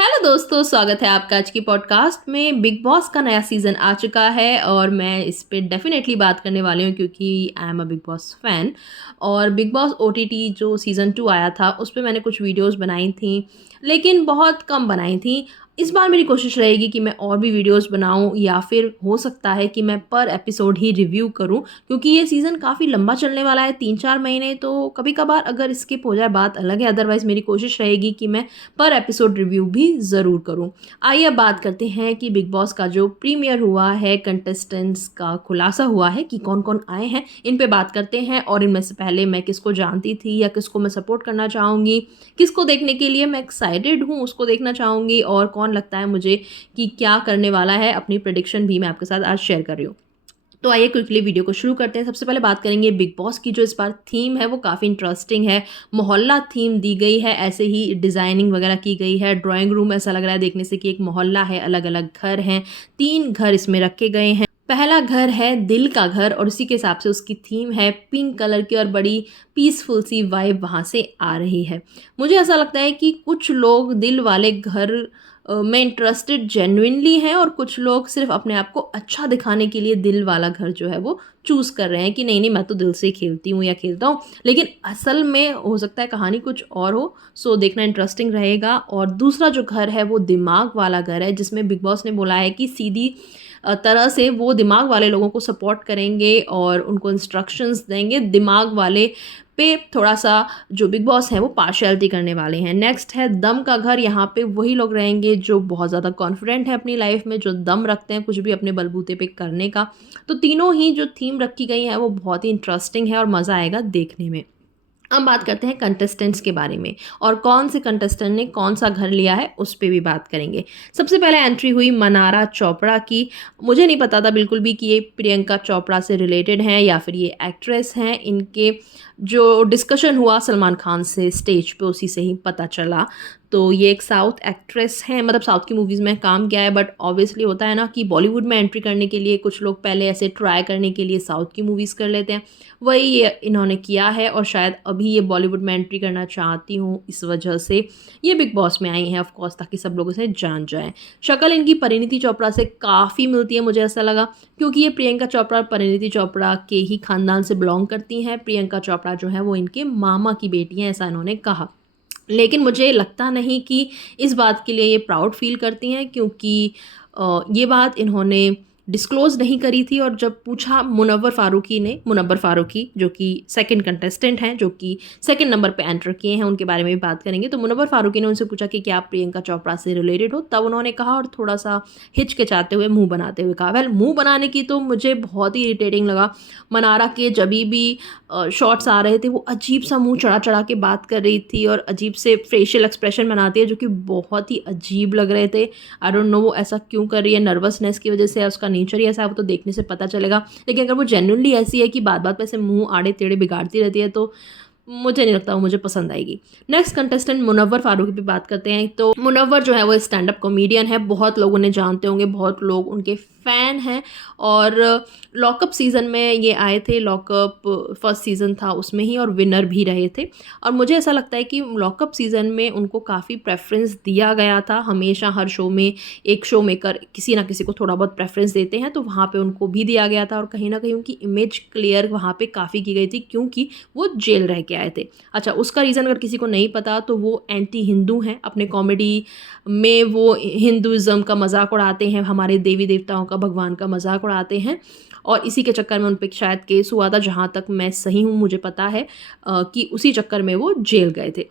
Hello दोस्तों, स्वागत है आपका आज की पॉडकास्ट में। बिग बॉस का नया सीज़न आ चुका है और मैं इस पे डेफिनेटली बात करने वाली हूँ क्योंकि I am a big boss fan. और बिग बॉस ओटीटी जो सीज़न 2 आया था उस पे मैंने कुछ वीडियोस बनाई थी, लेकिन बहुत कम बनाई थी। इस बार मेरी कोशिश रहेगी कि मैं और भी वीडियोस बनाऊँ या फिर हो सकता है कि मैं पर एपिसोड ही रिव्यू करूँ, क्योंकि ये सीज़न काफ़ी लंबा चलने वाला है, 3-4 महीने। तो कभी-कभार अगर स्किप हो जाए बात अलग है, अदरवाइज़ मेरी कोशिश रहेगी कि मैं पर एपिसोड रिव्यू भी ज़रूर करूँ। आइए अब बात करते हैं कि बिग बॉस का जो प्रीमियर हुआ है, कंटेस्टेंट्स का खुलासा हुआ है कि कौन-कौन आए हैं, इन पे बात करते हैं। और इनमें से पहले मैं किसको जानती थी या किसको मैं सपोर्ट करना चाहूँगी, किसको देखने के लिए मैं एक्साइटेड हूँ, उसको देखना चाहूँगी, और कौन लगता है मुझे कि क्या करने वाला है, अपनी प्रेडिक्शन भी मैं आपके साथ आज शेयर कर रही हूँ। तो आइए क्विकली वीडियो को शुरू करते हैं। सबसे पहले बात करेंगे बिग बॉस की। जो इस बार थीम है वो काफ़ी इंटरेस्टिंग है। मोहल्ला थीम दी गई है, ऐसे ही डिज़ाइनिंग वगैरह की गई है। ड्राइंग रूम ऐसा लग रहा है देखने से कि एक मोहल्ला है, अलग-अलग घर हैं। 3 घर इसमें रखे गए हैं। पहला घर है दिल का घर और उसी के हिसाब से उसकी थीम है पिंक कलर की और बड़ी पीसफुल सी वाइब वहाँ से आ रही है। मुझे ऐसा लगता है कि कुछ लोग दिल वाले घर में इंटरेस्टेड जेन्युइनली हैं और कुछ लोग सिर्फ अपने आप को अच्छा दिखाने के लिए दिल वाला घर जो है वो चूज़ कर रहे हैं कि नहीं नहीं, मैं तो दिल से खेलती हूँ या खेलता हूँ, लेकिन असल में हो सकता है कहानी कुछ और हो। सो देखना इंटरेस्टिंग रहेगा। और दूसरा जो घर है वो दिमाग वाला घर है, जिसमें बिग बॉस ने बोला है कि सीधी तरह से वो दिमाग वाले लोगों को सपोर्ट करेंगे और उनको इंस्ट्रक्शंस देंगे। दिमाग वाले पे थोड़ा-सा जो बिग बॉस हैं वो पार्शियलिटी करने वाले हैं। नेक्स्ट है दम का घर। यहाँ पे वही लोग रहेंगे जो बहुत ज़्यादा कॉन्फिडेंट हैं अपनी लाइफ में, जो दम रखते हैं कुछ भी अपने बलबूते पे करने का। तो तीनों ही जो थीम रखी गई है वो बहुत ही इंटरेस्टिंग है और मज़ा आएगा देखने में। अब बात करते हैं कंटेस्टेंट्स के बारे में और कौन से कंटेस्टेंट ने कौन सा घर लिया है उस पे भी बात करेंगे। सबसे पहले एंट्री हुई मनारा चोपड़ा की। मुझे नहीं पता था बिल्कुल भी कि ये प्रियंका चोपड़ा से रिलेटेड हैं या फिर ये एक्ट्रेस हैं। इनके जो डिस्कशन हुआ सलमान खान से स्टेज पे उसी से ही पता चला। तो ये एक साउथ एक्ट्रेस हैं, मतलब साउथ की मूवीज़ में काम किया है, बट ऑब्वियसली होता है ना कि बॉलीवुड में एंट्री करने के लिए कुछ लोग पहले ऐसे ट्राई करने के लिए साउथ की मूवीज़ कर लेते हैं। वही ये इन्होंने किया है और शायद अभी ये बॉलीवुड में एंट्री करना चाहती हूँ, इस वजह से ये बिग बॉस में आई हैं ऑफ कोर्स, ताकि सब लोग इसे जान जाएँ। शक्ल इनकी परिणीति चोपड़ा से काफ़ी मिलती है, मुझे ऐसा लगा, क्योंकि ये प्रियंका चोपड़ा और परिणीति चोपड़ा के ही खानदान से बिलॉन्ग करती हैं। प्रियंका चोपड़ा जो है वो इनके मामा की बेटी हैं, ऐसा इन्होंने कहा। लेकिन मुझे लगता नहीं कि इस बात के लिए ये प्राउड फ़ील करती हैं, क्योंकि ये बात इन्होंने डिस्क्लोज़ नहीं करी थी। और जब पूछा मुनव्वर फ़ारूकी ने, मुनव्वर फ़ारूकी जो कि सेकंड कंटेस्टेंट हैं, जो कि सेकंड नंबर पे एंटर किए हैं, उनके बारे में भी बात करेंगे। तो मुनव्वर फ़ारूकी ने उनसे पूछा कि क्या आप प्रियंका चोपड़ा से रिलेटेड हो? तब उन्होंने कहा और थोड़ा-सा हिचकिचाते हुए, मुँह बनाते हुए कहा। वेल, मुँह बनाने की तो मुझे बहुत ही इरिटेटिंग लगा। मनारा के जभी भी शॉट्स आ रहे थे वो अजीब-सा मुँह चढ़ा-चढ़ा के बात कर रही थी और अजीब से फेशियल एक्सप्रेशन बनाती है जो कि बहुत ही अजीब लग रहे थे। आई डोंट नो वो ऐसा क्यों कर रही है, नर्वसनेस की वजह से, उसका नेचर ही ऐसा है, वो तो देखने से पता चलेगा। लेकिन अगर वो जेन्युइनली ऐसी है कि बात-बात पे ऐसे मुँह आड़े-टेढ़े बिगाड़ती रहती है, तो मुझे नहीं लगता वो मुझे पसंद आएगी। नेक्स्ट कंटेस्टेंट मुनव्वर फ़ारूकी पे बात करते हैं। तो मुनव्वर जो है वो स्टैंड अप कॉमेडियन है, बहुत लोग उन्हें जानते होंगे, बहुत लोग उनके फ़ैन हैं। और लॉकअप सीज़न में ये आए थे, लॉकअप फर्स्ट सीज़न था उसमें ही, और विनर भी रहे थे। और मुझे ऐसा लगता है कि लॉकअप सीज़न में उनको काफ़ी प्रेफ़रेंस दिया गया था। हमेशा हर शो में एक शो मेकर किसी ना किसी को थोड़ा बहुत प्रेफ़रेंस देते हैं, तो वहाँ पे उनको भी दिया गया था और कहीं न कहीं उनकी इमेज क्लियर वहाँ पे काफ़ी की गई थी, क्योंकि वो जेल रह के आए थे। अच्छा, उसका रीज़न अगर किसी को नहीं पता तो वो एंटी हिंदू हैं। अपने कॉमेडी में वो हिंदुइज़्म का मज़ाक उड़ाते हैं, हमारे देवी-देवताओं का, भगवान का मज़ाक उड़ाते हैं, और इसी के चक्कर में उन पे शायद केस हुआ था, जहाँ तक मैं सही हूँ मुझे पता है कि उसी चक्कर में वो जेल गए थे।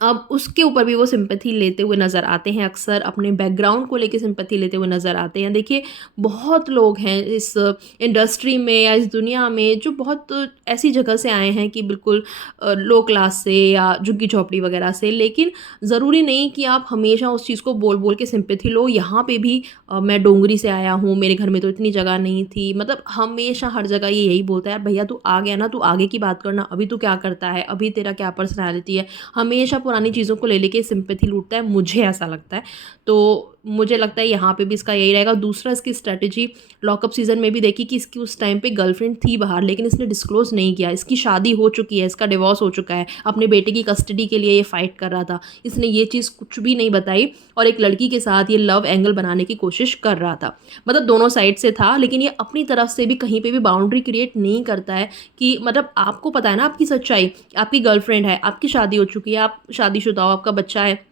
अब उसके ऊपर भी वो सिंपैथी लेते हुए नज़र आते हैं, अक्सर अपने बैकग्राउंड को लेके सिंपैथी लेते हुए नज़र आते हैं। देखिए, बहुत लोग हैं इस इंडस्ट्री में या इस दुनिया में जो बहुत ऐसी जगह से आए हैं कि बिल्कुल लो क्लास से या झुग्गी-झोंपड़ी वगैरह से, लेकिन ज़रूरी नहीं कि आप हमेशा उस चीज़ को बोल-बोल के सिंपैथी लो। यहाँ पे भी मैं डोंगरी से आया हूँ, मेरे घर में तो इतनी जगह नहीं थी, मतलब हमेशा हर जगह ये यही बोलता है, यार भैया तू आ गया ना, तू आगे की बात करना, अभी तू क्या करता है, अभी तेरा क्या पर्सनैलिटी है। हमेशा पुरानी चीज़ों को ले लेके सिंपैथी लूटता है, मुझे ऐसा लगता है। तो मुझे लगता है यहाँ पे भी इसका यही रहेगा। दूसरा, इसकी स्ट्रेटजी लॉकअप सीजन में भी देखी कि इसकी उस टाइम पे गर्लफ्रेंड थी बाहर, लेकिन इसने डिस्क्लोज नहीं किया। इसकी शादी हो चुकी है, इसका डिवोर्स हो चुका है, अपने बेटे की कस्टडी के लिए ये फाइट कर रहा था, इसने ये चीज़ कुछ भी नहीं बताई और एक लड़की के साथ ये लव एंगल बनाने की कोशिश कर रहा था। मतलब दोनों साइड से था, लेकिन ये अपनी तरफ से भी कहीं पे भी बाउंड्री क्रिएट नहीं करता है कि मतलब आपको पता है ना आपकी सच्चाई, आपकी गर्लफ्रेंड है, आपकी शादी हो चुकी है, आप शादीशुदा हो, आपका बच्चा है,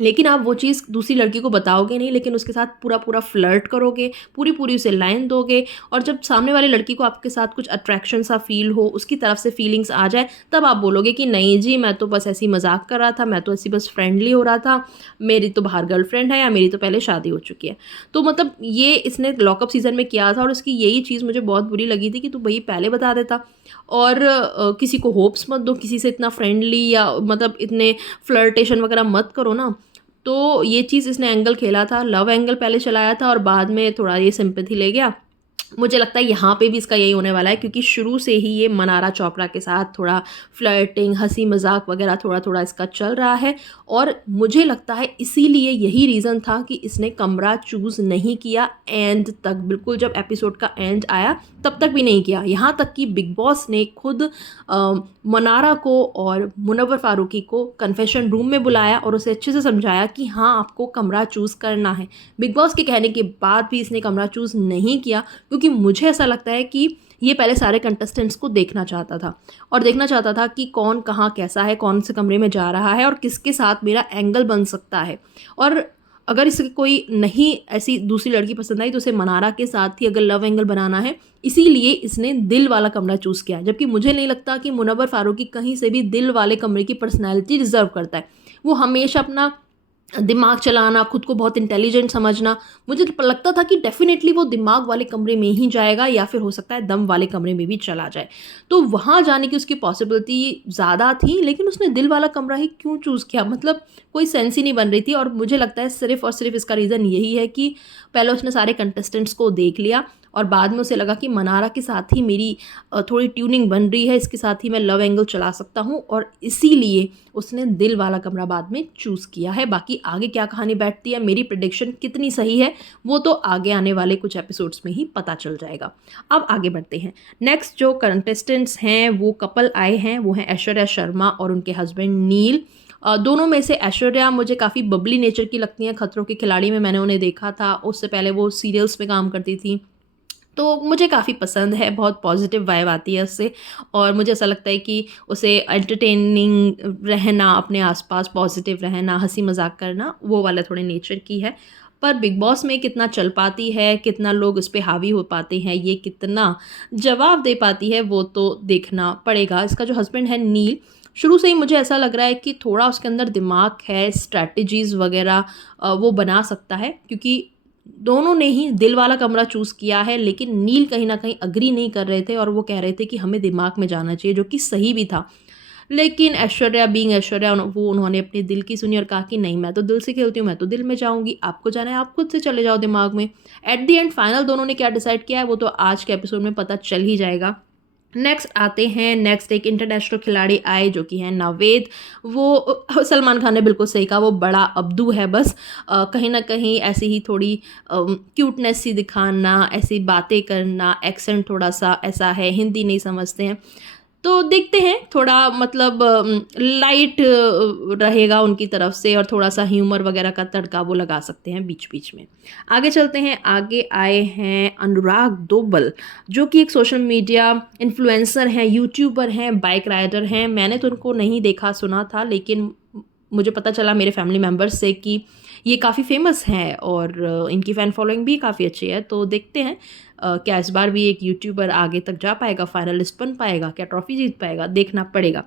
लेकिन आप वो चीज़ दूसरी लड़की को बताओगे नहीं, लेकिन उसके साथ पूरा पूरा फ्लर्ट करोगे, पूरी पूरी उसे लाइन दोगे, और जब सामने वाली लड़की को आपके साथ कुछ अट्रैक्शन सा फील हो, उसकी तरफ से फीलिंग्स आ जाए, तब आप बोलोगे कि नहीं जी मैं तो बस ऐसी मजाक कर रहा था, मैं तो ऐसी बस फ्रेंडली हो रहा था, मेरी तो बाहर गर्लफ्रेंड है या मेरी तो पहले शादी हो चुकी है। तो मतलब ये इसने लॉकअप सीजन में किया था और इसकी यही चीज़ मुझे बहुत बुरी लगी थी कि तू भाई पहले बता देता। और किसी को होप्स मत दो, किसी से इतना फ्रेंडली या मतलब इतने फ्लर्टेशन वगैरह मत करो ना। तो ये चीज़ इसने एंगल खेला था, लव एंगल पहले चलाया था और बाद में थोड़ा ये सिंपैथी ले गया। मुझे लगता है यहाँ पे भी इसका यही होने वाला है, क्योंकि शुरू से ही ये मनारा चोपड़ा के साथ थोड़ा फ्लर्टिंग, हंसी मजाक वगैरह थोड़ा थोड़ा इसका चल रहा है। और मुझे लगता है इसीलिए यही रीज़न था कि इसने कमरा चूज़ नहीं किया एंड तक, बिल्कुल जब एपिसोड का एंड आया तब तक भी नहीं किया। यहाँ तक कि बिग बॉस ने खुद मनारा को और मुनव्वर फारूकी को कन्फेशन रूम में बुलाया और उसे अच्छे से समझाया कि हाँ आपको कमरा चूज़ करना है। बिग बॉस के कहने के बाद भी इसने कमरा चूज़ नहीं किया, क्योंकि मुझे ऐसा लगता है कि ये पहले सारे कंटेस्टेंट्स को देखना चाहता था और देखना चाहता था कि कौन कहाँ कैसा है, कौन से कमरे में जा रहा है और किसके साथ मेरा एंगल बन सकता है। और अगर इसे कोई नहीं ऐसी दूसरी लड़की पसंद आई तो उसे मनारा के साथ ही अगर लव एंगल बनाना है, इसीलिए इसने दिल वाला कमरा चूज़ किया। जबकि मुझे नहीं लगता कि मुनव्वर फारूकी कहीं से भी दिल वाले कमरे की पर्सनैलिटी डिजर्व करता है। वो हमेशा अपना दिमाग चलाना, खुद को बहुत इंटेलिजेंट समझना, मुझे लगता था कि डेफिनेटली वो दिमाग वाले कमरे में ही जाएगा या फिर हो सकता है दम वाले कमरे में भी चला जाए। तो वहाँ जाने की उसकी पॉसिबिलिटी ज़्यादा थी, लेकिन उसने दिल वाला कमरा ही क्यों चूज़ किया, मतलब कोई सेंस ही नहीं बन रही थी। और मुझे लगता है सिर्फ और सिर्फ इसका रीज़न यही है कि पहले उसने सारे कंटेस्टेंट्स को देख लिया और बाद में उसे लगा कि मनारा के साथ ही मेरी थोड़ी ट्यूनिंग बन रही है, इसके साथ ही मैं लव एंगल चला सकता हूँ, और इसीलिए उसने दिल वाला कमरा बाद में चूज़ किया है। बाकी आगे क्या कहानी बैठती है, मेरी प्रेडिक्शन कितनी सही है, वो तो आगे आने वाले कुछ एपिसोड्स में ही पता चल जाएगा। अब आगे बढ़ते हैं। नेक्स्ट जो कंटेस्टेंट्स हैं वो कपल आए हैं, वो हैं ऐश्वर्या शर्मा और उनके हस्बैंड नील। दोनों में से ऐश्वर्या मुझे काफ़ी बबली नेचर की लगती हैं। खतरों के खिलाड़ी में मैंने उन्हें देखा था, उससे पहले वो सीरियल्स में काम करती थी, तो मुझे काफ़ी पसंद है, बहुत पॉजिटिव वाइब आती है उससे। और मुझे ऐसा लगता है कि उसे एंटरटेनिंग रहना, अपने आसपास पॉजिटिव रहना, हंसी मजाक करना, वो वाला थोड़े नेचर की है। पर बिग बॉस में कितना चल पाती है, कितना लोग उस पर हावी हो पाते हैं, ये कितना जवाब दे पाती है, वो तो देखना पड़ेगा। इसका जो हस्बैंड है नील, शुरू से ही मुझे ऐसा लग रहा है कि थोड़ा उसके अंदर दिमाग है, स्ट्रैटेजीज़ वगैरह वो बना सकता है, क्योंकि दोनों ने ही दिल वाला कमरा चूज़ किया है। लेकिन नील कहीं ना कहीं अग्री नहीं कर रहे थे और वो कह रहे थे कि हमें दिमाग में जाना चाहिए, जो कि सही भी था। लेकिन ऐश्वर्या बीइंग ऐश्वर्या, वो उन्होंने अपने दिल की सुनी और कहा कि नहीं मैं तो दिल से खेलती हूँ, मैं तो दिल में जाऊँगी, आपको जाना है आप खुद से चले जाओ दिमाग में। एट द एंड फाइनल दोनों ने क्या डिसाइड किया है वो तो आज के एपिसोड में पता चल ही जाएगा। नेक्स्ट आते हैं, नेक्स्ट एक इंटरनेशनल खिलाड़ी आए जो कि हैं नावेद। वो सलमान खान ने बिल्कुल सही कहा, वो बड़ा अब्दू है बस। कहीं ना कहीं ऐसी ही थोड़ी क्यूटनेस सी दिखाना, ऐसी बातें करना, एक्सेंट थोड़ा सा ऐसा है, हिंदी नहीं समझते हैं, तो देखते हैं थोड़ा मतलब लाइट रहेगा उनकी तरफ से और थोड़ा सा ह्यूमर वगैरह का तड़का वो लगा सकते हैं बीच बीच में। आगे चलते हैं, आगे आए हैं अनुराग दोबल, जो कि एक सोशल मीडिया इन्फ्लुएंसर हैं, यूट्यूबर हैं, बाइक राइडर हैं। मैंने तो उनको नहीं देखा सुना था, लेकिन मुझे पता चला मेरे फैमिली मेम्बर्स से कि ये काफ़ी फेमस हैं और इनकी फ़ैन फॉलोइंग भी काफ़ी अच्छी है। तो देखते हैं क्या इस बार भी एक यूट्यूबर आगे तक जा पाएगा, फाइनलिस्ट बन पाएगा, क्या ट्रॉफी जीत पाएगा, देखना पड़ेगा।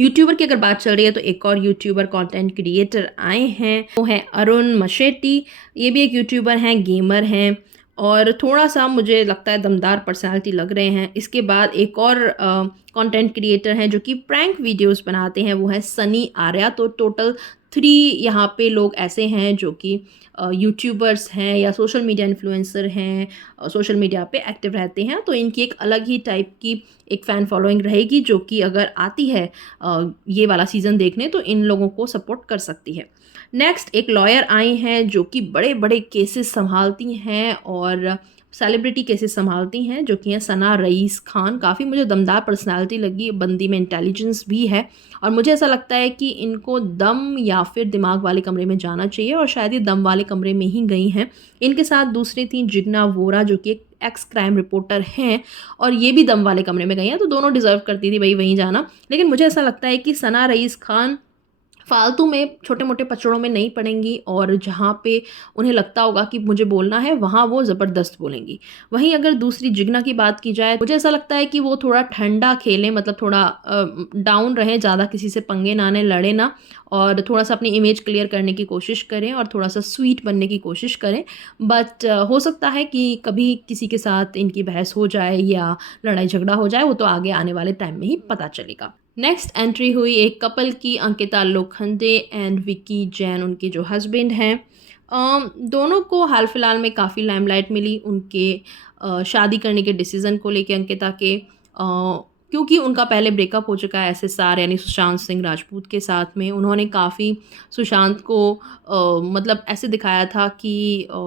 यूट्यूबर की अगर बात चल रही है तो एक और यूट्यूबर कंटेंट क्रिएटर आए हैं, वो हैं अरुण मशेट्टी। ये भी एक यूट्यूबर हैं, गेमर हैं और थोड़ा सा मुझे लगता है दमदार पर्सनालिटी लग रहे हैं। इसके बाद एक और कंटेंट क्रिएटर हैं जो कि प्रैंक वीडियोस बनाते हैं, वो है सनी आर्या। तो टोटल 3 यहाँ पे लोग ऐसे हैं जो कि यूट्यूबर्स हैं या सोशल मीडिया इन्फ्लुएंसर हैं, सोशल मीडिया पे एक्टिव रहते हैं। तो इनकी एक अलग ही टाइप की एक फ़ैन फॉलोइंग रहेगी, जो कि अगर आती है ये वाला सीज़न देखने तो इन लोगों को सपोर्ट कर सकती है। नेक्स्ट एक लॉयर आई हैं जो कि बड़े बड़े केसेस संभालती हैं और सेलिब्रिटी केसेस संभालती हैं, जो कि हैं सना रईस खान। काफ़ी मुझे दमदार पर्सनालिटी लगी, बंदी में इंटेलिजेंस भी है और मुझे ऐसा लगता है कि इनको दम या फिर दिमाग वाले कमरे में जाना चाहिए और शायद ये दम वाले कमरे में ही गई हैं। इनके साथ दूसरी थी जिग्ना वोरा, जो कि एक एक्स क्राइम रिपोर्टर हैं और ये भी दम वाले कमरे में गई हैं, तो दोनों डिज़र्व करती थी भाई वहीं जाना। लेकिन मुझे ऐसा लगता है कि सना रईस खान फालतू में छोटे-मोटे पचड़ों में नहीं पड़ेंगी और जहाँ पे उन्हें लगता होगा कि मुझे बोलना है, वहाँ वो ज़बरदस्त बोलेंगी। वहीं अगर दूसरी जिग्ना की बात की जाए, मुझे ऐसा लगता है कि वो थोड़ा ठंडा खेलें, मतलब थोड़ा डाउन रहें, ज़्यादा किसी से पंगे ना लें, लड़ें ना और थोड़ा-सा अपनी इमेज क्लियर करने की कोशिश करें और थोड़ा-सा स्वीट बनने की कोशिश करें। बट हो सकता है कि कभी किसी के साथ इनकी बहस हो जाए या लड़ाई-झगड़ा हो जाए, वो तो आगे आने वाले टाइम में ही पता चलेगा। नेक्स्ट एंट्री हुई एक कपल की, अंकिता लोखंडे एंड विक्की जैन, उनके जो हस्बैंड हैं। दोनों को हाल फिलहाल में काफ़ी लाइमलाइट मिली उनके शादी करने के डिसीज़न को लेके, अंकिता के क्योंकि उनका पहले ब्रेकअप हो चुका है एसएसआर यानी सुशांत सिंह राजपूत के साथ में। उन्होंने काफ़ी सुशांत को मतलब ऐसे दिखाया था कि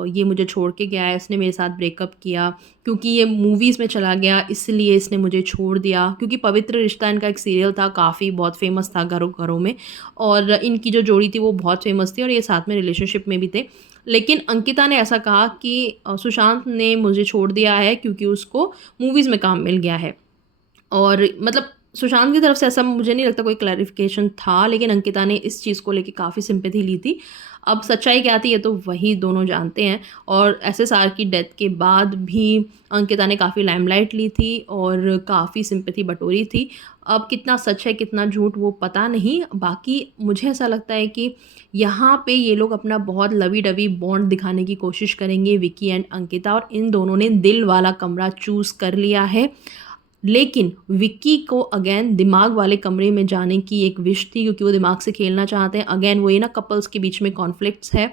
ये मुझे छोड़ के गया है, इसने मेरे साथ ब्रेकअप किया क्योंकि ये मूवीज़ में चला गया, इसलिए इसने मुझे छोड़ दिया। क्योंकि पवित्र रिश्ता इनका एक सीरियल था, काफ़ी बहुत फेमस था घरों-घरों में और इनकी जो जोड़ी थी वो बहुत फेमस थी और ये साथ में रिलेशनशिप में भी थे। लेकिन अंकिता ने ऐसा कहा कि सुशांत ने मुझे छोड़ दिया है क्योंकि उसको मूवीज़ में काम मिल गया है। और मतलब सुशांत की तरफ से ऐसा मुझे नहीं लगता कोई क्लैरिफ़िकेशन था, लेकिन अंकिता ने इस चीज़ को लेके काफ़ी सिम्पैथी ली थी। अब सच्चाई क्या थी ये तो वही दोनों जानते हैं और एसएसआर की डेथ के बाद भी अंकिता ने काफ़ी लाइमलाइट ली थी और काफ़ी सिम्पैथी बटोरी थी। अब कितना सच है कितना झूठ वो पता नहीं, बाकी मुझे ऐसा लगता है कि यहाँ पे ये लोग अपना बहुत लवी-डवी बॉन्ड दिखाने की कोशिश करेंगे विक्की एंड अंकिता, और इन दोनों ने दिल वाला कमरा चूज़ कर लिया है। लेकिन विक्की को अगेन दिमाग वाले कमरे में जाने की एक विश थी क्योंकि वो दिमाग से खेलना चाहते हैं। अगेन वही ना, कपल्स के बीच में कॉन्फ्लिक्ट्स है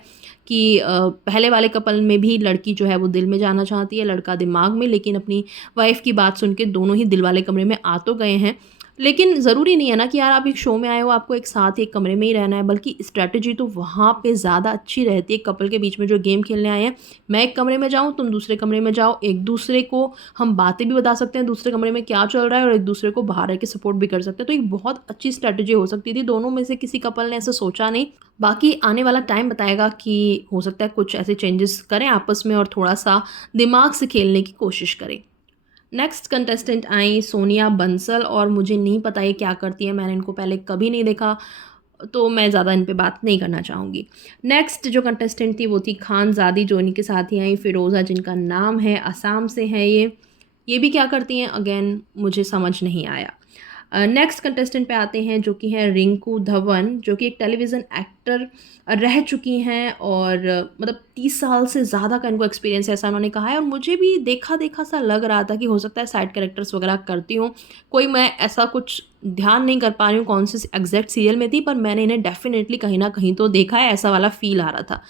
कि पहले वाले कपल में भी लड़की जो है वो दिल में जाना चाहती है, लड़का दिमाग में, लेकिन अपनी वाइफ़ की बात सुन के दोनों ही दिल वाले कमरे में आ तो गए हैं। लेकिन ज़रूरी नहीं है ना कि यार आप एक शो में आए हो आपको एक साथ एक कमरे में ही रहना है, बल्कि स्ट्रैटेजी तो वहाँ पे ज़्यादा अच्छी रहती है कपल के बीच में जो गेम खेलने आए हैं। मैं एक कमरे में जाऊँ, तुम दूसरे कमरे में जाओ, एक दूसरे को हम बातें भी बता सकते हैं दूसरे कमरे में क्या चल रहा है और एक दूसरे को बाहर रह के सपोर्ट भी कर सकते हैं। तो एक बहुत अच्छी स्ट्रैटेजी हो सकती थी, दोनों में से किसी कपल ने ऐसा सोचा नहीं। बाकी आने वाला टाइम बताएगा कि हो सकता है कुछ ऐसे चेंजेस करें आपस में और थोड़ा-सा दिमाग से खेलने की कोशिश करें। नेक्स्ट कंटेस्टेंट आई सोनिया बंसल और मुझे नहीं पता ये क्या करती है, मैंने इनको पहले कभी नहीं देखा, तो मैं ज़्यादा इन पे बात नहीं करना चाहूँगी। नेक्स्ट जो कंटेस्टेंट थी वो थी खानज़ादी, जो इन्हीं के साथ ही आई फ़िरोज़ा, जिनका नाम है, असम से हैं ये भी क्या करती हैं अगेन मुझे समझ नहीं आया। नेक्स्ट कंटेस्टेंट पे आते हैं जो कि हैं रिंकू धवन, जो कि एक टेलीविज़न एक्टर रह चुकी हैं और मतलब 30 साल से ज़्यादा का इनको एक्सपीरियंस है, ऐसा उन्होंने कहा है। और मुझे भी देखा-देखा सा लग रहा था कि हो सकता है साइड कैरेक्टर्स वगैरह करती हूँ। कोई मैं ऐसा कुछ ध्यान नहीं कर पा रही हूँ कौन से एग्ज़ैक्ट सीरियल में थी, पर मैंने इन्हें डेफ़िनेटली कहीं न कहीं तो देखा है, ऐसा वाला फ़ील आ रहा था।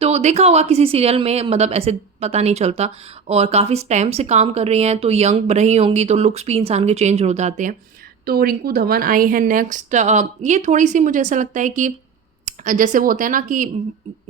तो देखा होगा किसी सीरियल में, मतलब ऐसे पता नहीं चलता। और काफ़ी टाइम से काम कर रही हैं, तो यंग रही होंगी, तो लुक्स भी इंसान के चेंज हो जाते हैं। तो रिंकू धवन आई हैं नेक्स्ट। ये थोड़ी-सी मुझे ऐसा लगता है कि जैसे वो होता है ना कि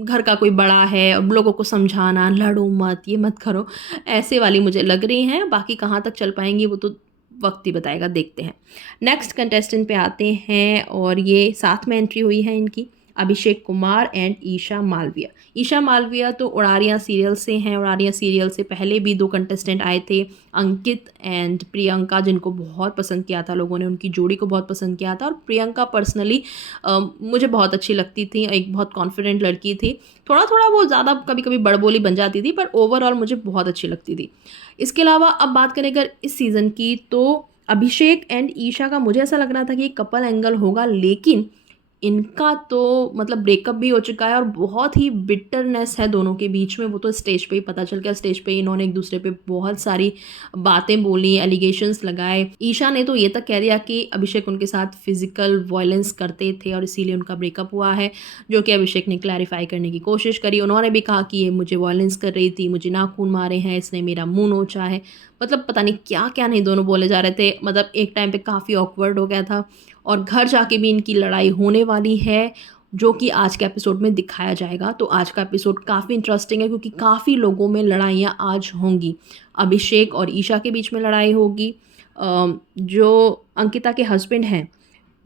घर का कोई बड़ा है, अब लोगों को समझाना, लड़ो मत, ये मत करो, ऐसे वाली मुझे लग रही हैं। बाकी कहाँ तक चल पाएँगी वो तो वक़्त ही बताएगा, देखते हैं। नेक्स्ट कंटेस्टेंट पे आते हैं और ये साथ में एंट्री हुई है इनकी, अभिषेक कुमार एंड ईशा मालविया। ईशा मालविया तो उड़ारियाँ सीरियल से हैं, उड़ारियाँ सीरियल से पहले भी 2 कंटेस्टेंट आए थे, अंकित एंड प्रियंका, जिनको बहुत पसंद किया था लोगों ने, उनकी जोड़ी को बहुत पसंद किया था। और प्रियंका पर्सनली मुझे बहुत अच्छी लगती थी, एक बहुत कॉन्फिडेंट लड़की थी। थोड़ा-थोड़ा वो ज़्यादा कभी-कभी बड़बोली बन जाती थी, पर ओवरऑल मुझे बहुत अच्छी लगती थी। इसके अलावा अब बात करें अगर इस सीज़न की, तो अभिषेक एंड ईशा का मुझे ऐसा लग रहा था कि कपल एंगल होगा, लेकिन इनका तो मतलब ब्रेकअप भी हो चुका है और बहुत ही बिटरनेस है दोनों के बीच में। वो तो स्टेज पे ही पता चल गया, स्टेज पे इन्होंने एक दूसरे पे बहुत सारी बातें बोली, एलिगेशंस लगाए। ईशा ने तो ये तक कह दिया कि अभिषेक उनके साथ फिजिकल वायलेंस करते थे और इसीलिए उनका ब्रेकअप हुआ है, जो कि अभिषेक ने क्लैरिफाई करने की कोशिश करी। उन्होंने भी कहा कि ये मुझे वायलेंस कर रही थी, मुझे नाखून मारे हैं, इसने मेरा मुँह नोचा है। मतलब पता नहीं क्या-क्या नहीं दोनों बोले जा रहे थे। मतलब एक टाइम पे काफ़ी ऑकवर्ड हो गया था और घर जाके भी इनकी लड़ाई होने वाली है। जो कि आज के एपिसोड में दिखाया जाएगा। तो आज का एपिसोड काफ़ी इंटरेस्टिंग है क्योंकि काफ़ी लोगों में लड़ाइयाँ आज होंगी। अभिषेक और ईशा के बीच में लड़ाई होगी। जो अंकिता के हस्बैंड हैं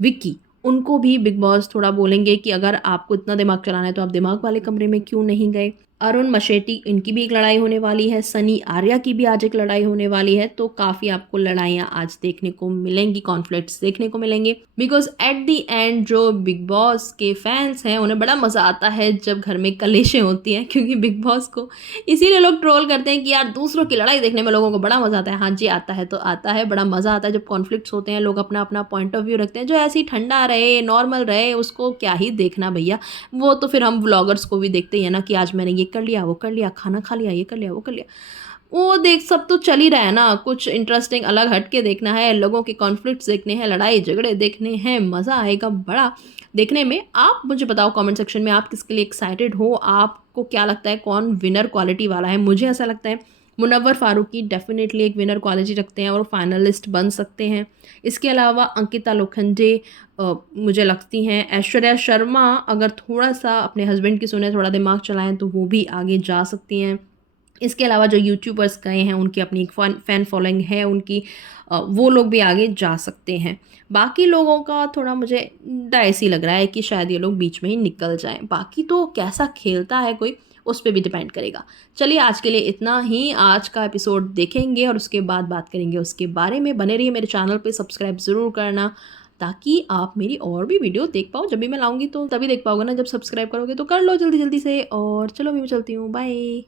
विक्की, उनको भी बिग बॉस थोड़ा बोलेंगे कि अगर आपको इतना दिमाग चलाना है तो आप दिमाग वाले कमरे में क्यों नहीं गए। अरुण मशेटी, इनकी भी एक लड़ाई होने वाली है। सनी आर्या की भी आज एक लड़ाई होने वाली है। तो काफ़ी आपको लड़ाइयाँ आज देखने को मिलेंगी, कॉन्फ्लिक्ट्स देखने को मिलेंगे। बिकॉज एट दी एंड जो बिग बॉस के फैंस हैं उन्हें बड़ा मज़ा आता है जब घर में कलेशें होती हैं, क्योंकि बिग बॉस को इसीलिए लोग ट्रोल करते हैं कि यार दूसरों की लड़ाई देखने में लोगों को बड़ा मज़ा आता है। हाँ जी, आता है तो आता है, बड़ा मज़ा आता है जब कॉन्फ्लिक्ट्स होते हैं, लोग अपना अपना पॉइंट ऑफ व्यू रखते हैं। जो ऐसे ही ठंडा रहे, नॉर्मल रहे, उसको क्या ही देखना भैया। वो तो फिर हम व्लॉगर्स को भी देखते ही है ना कि आज मैंने ये कर लिया, वो कर लिया, खाना खा लिया, ये कर लिया, वो कर लिया। वो देख सब तो चल ही रहा है ना, कुछ इंटरेस्टिंग अलग हट के देखना है, लोगों के कॉन्फ्लिक्ट्स देखने हैं, लड़ाई झगड़े देखने हैं, मज़ा आएगा बड़ा देखने में। आप मुझे बताओ कमेंट सेक्शन में आप किसके लिए एक्साइटेड हो, आपको क्या लगता है कौन विनर क्वालिटी वाला है। मुझे ऐसा लगता है मुनव्वर फारूकी डेफिनेटली एक विनर क्वालिटी रखते हैं और फाइनलिस्ट बन सकते हैं। इसके अलावा अंकिता लोखंडे मुझे लगती हैं। ऐश्वर्या शर्मा अगर थोड़ा सा अपने हस्बैंड की सुने, थोड़ा दिमाग चलाएं तो वो भी आगे जा सकती हैं। इसके अलावा जो यूट्यूबर्स गए हैं उनकी अपनी एक फ़ैन फॉलोइंग है उनकी, वो लोग भी आगे जा सकते हैं। बाकी लोगों का थोड़ा मुझे डाइसी लग रहा है कि शायद ये लोग बीच में ही निकल जाएं। बाकी तो कैसा खेलता है कोई, उस पे भी डिपेंड करेगा। चलिए आज के लिए इतना ही। आज का एपिसोड देखेंगे और उसके बाद बात करेंगे उसके बारे में। बने रहिए मेरे चैनल पे, सब्सक्राइब ज़रूर करना ताकि आप मेरी और भी वीडियो देख पाओ। जब भी मैं लाऊंगी तो तभी देख पाओगे ना, जब सब्सक्राइब करोगे तो कर लो जल्दी जल्दी से। और चलो अभी मैं चलती हूँ, बाय।